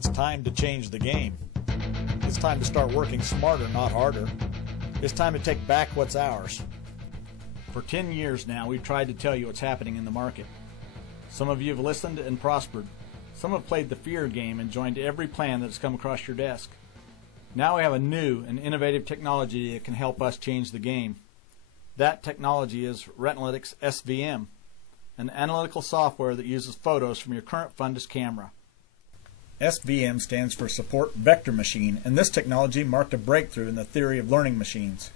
It's time to change the game. It's time to start working smarter, not harder. It's time to take back what's ours. For 10 years now, we've tried to tell you what's happening in the market. Some of you have listened and prospered. Some have played the fear game and joined every plan that has come across your desk. Now we have a new and innovative technology that can help us change the game. That technology is Retinalytics SVM, an analytical software that uses photos from your current fundus camera. SVM stands for Support Vector Machine, and this technology marked a breakthrough in the theory of learning machines.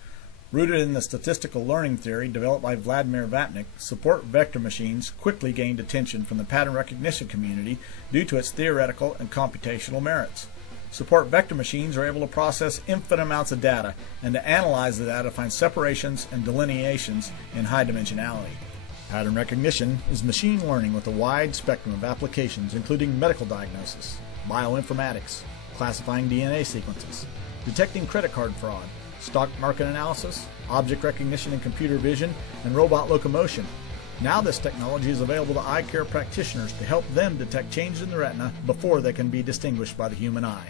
Rooted in the statistical learning theory developed by Vladimir Vapnik, support vector machines quickly gained attention from the pattern recognition community due to its theoretical and computational merits. Support vector machines are able to process infinite amounts of data and to analyze the data to find separations and delineations in high dimensionality. Pattern recognition is machine learning with a wide spectrum of applications including medical diagnosis, bioinformatics, classifying DNA sequences, detecting credit card fraud, stock market analysis, object recognition and computer vision, and robot locomotion. Now this technology is available to eye care practitioners to help them detect changes in the retina before they can be distinguished by the human eye.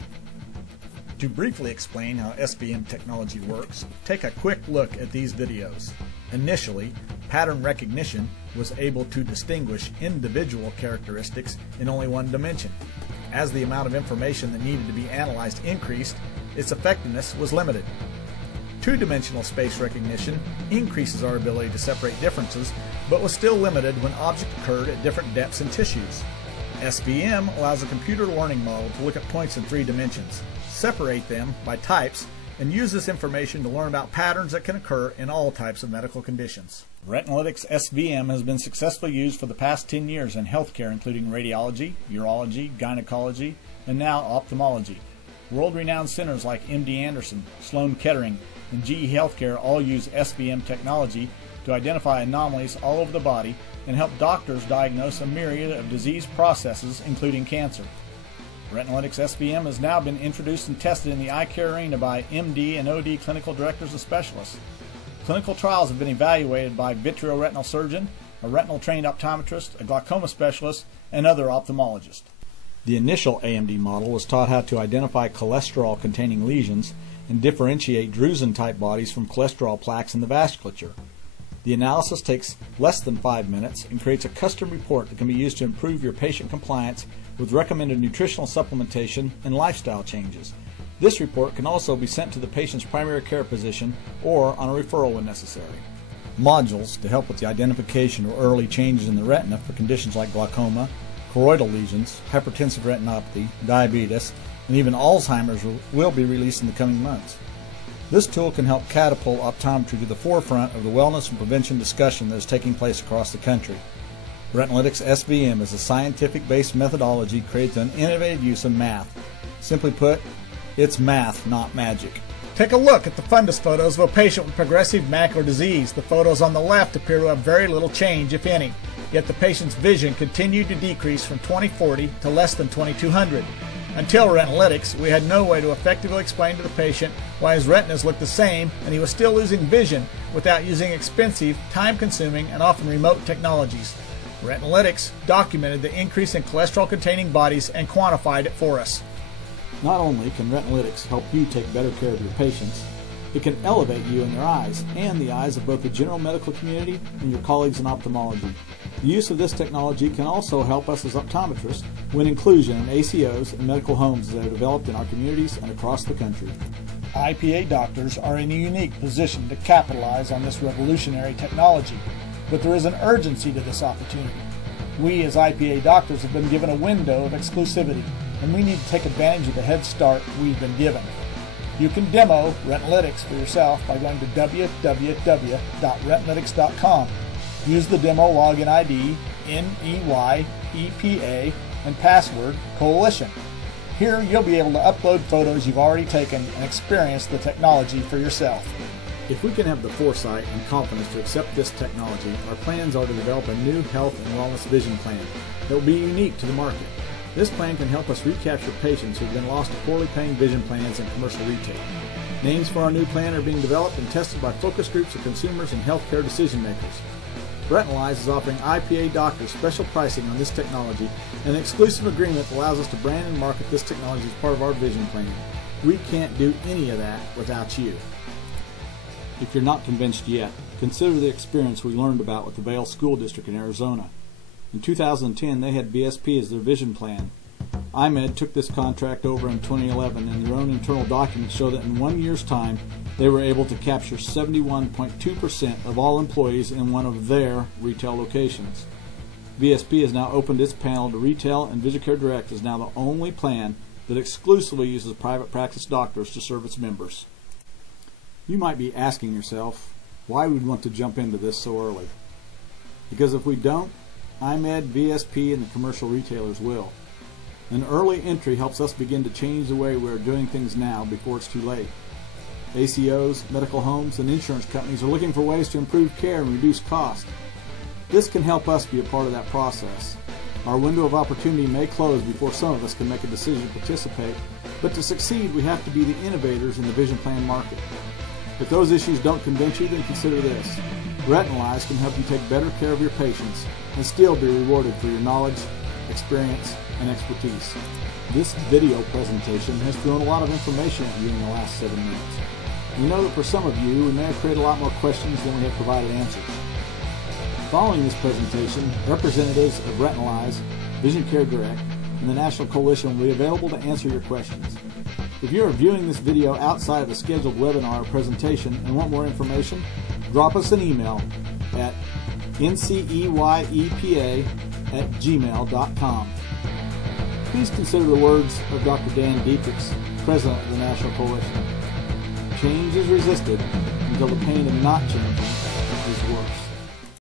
To briefly explain how SVM technology works, take a quick look at these videos. Initially, pattern recognition was able to distinguish individual characteristics in only one dimension. As the amount of information that needed to be analyzed increased, its effectiveness was limited. Two-dimensional space recognition increases our ability to separate differences, but was still limited when objects occurred at different depths and tissues. SVM allows a computer learning model to look at points in 3 dimensions, separate them by types, and use this information to learn about patterns that can occur in all types of medical conditions. Retinalytics SVM has been successfully used for the past 10 years in healthcare, including radiology, urology, gynecology, and now ophthalmology. World-renowned centers like MD Anderson, Sloan Kettering, and GE Healthcare all use SVM technology to identify anomalies all over the body and help doctors diagnose a myriad of disease processes, including cancer. Retinalytics SVM has now been introduced and tested in the eye care arena by MD and OD clinical directors and specialists. Clinical trials have been evaluated by a vitreoretinal surgeon, a retinal-trained optometrist, a glaucoma specialist, and other ophthalmologists. The initial AMD model was taught how to identify cholesterol-containing lesions and differentiate drusen-type bodies from cholesterol plaques in the vasculature. The analysis takes less than 5 minutes and creates a custom report that can be used to improve your patient compliance with recommended nutritional supplementation and lifestyle changes. This report can also be sent to the patient's primary care physician or on a referral when necessary. Modules to help with the identification of early changes in the retina for conditions like glaucoma, choroidal lesions, hypertensive retinopathy, diabetes, and even Alzheimer's will be released in the coming months. This tool can help catapult optometry to the forefront of the wellness and prevention discussion that is taking place across the country. Retinalytics SVM is a scientific-based methodology created through an innovative use of math. Simply put, it's math, not magic. Take a look at the fundus photos of a patient with progressive macular disease. The photos on the left appear to have very little change, if any. Yet the patient's vision continued to decrease from 20/40 to less than 2200. Until Retinalytics, we had no way to effectively explain to the patient why his retinas looked the same and he was still losing vision without using expensive, time-consuming, and often remote technologies. Retinalytics documented the increase in cholesterol-containing bodies and quantified it for us. Not only can Retinalytics help you take better care of your patients, it can elevate you in their eyes and the eyes of both the general medical community and your colleagues in ophthalmology. The use of this technology can also help us as optometrists win inclusion in ACOs and medical homes that are developed in our communities and across the country. IPA doctors are in a unique position to capitalize on this revolutionary technology, but there is an urgency to this opportunity. We as IPA doctors have been given a window of exclusivity, and we need to take advantage of the head start we've been given. You can demo Retinalytics for yourself by going to www.retinalytics.com. Use the demo login ID, NEYEPA, and password Coalition. Here you'll be able to upload photos you've already taken and experience the technology for yourself. If we can have the foresight and confidence to accept this technology, our plans are to develop a new health and wellness vision plan that will be unique to the market. This plan can help us recapture patients who have been lost to poorly paying vision plans in commercial retail. Names for our new plan are being developed and tested by focus groups of consumers and healthcare decision makers. Retinalytics is offering IPA doctors special pricing on this technology and an exclusive agreement that allows us to brand and market this technology as part of our vision plan. We can't do any of that without you. If you're not convinced yet, consider the experience we learned about with the Vail School District in Arizona. In 2010, they had VSP as their vision plan. IMED took this contract over in 2011, and their own internal documents show that in 1 year's time, they were able to capture 71.2% of all employees in one of their retail locations. VSP has now opened its panel to retail, and VisionCare Direct is now the only plan that exclusively uses private practice doctors to serve its members. You might be asking yourself why we'd want to jump into this so early. Because if we don't, IMED, VSP, and the commercial retailers will. An early entry helps us begin to change the way we're doing things now before it's too late. ACOs, medical homes, and insurance companies are looking for ways to improve care and reduce cost. This can help us be a part of that process. Our window of opportunity may close before some of us can make a decision to participate, but to succeed we have to be the innovators in the vision plan market. If those issues don't convince you, then consider this. Retinalytics can help you take better care of your patients and still be rewarded for your knowledge, experience, and expertise. This video presentation has thrown a lot of information at you in the last 7 minutes. We know that for some of you, we may have created a lot more questions than we have provided answers. Following this presentation, representatives of Retinalytics, VisionCare Direct, and the National Coalition will be available to answer your questions. If you are viewing this video outside of a scheduled webinar or presentation and want more information, drop us an email at nceyEPA@gmail.com. Please consider the words of Dr. Dan Dietrichs, President of the National Coalition. Change is resisted until the pain of not changing is worse.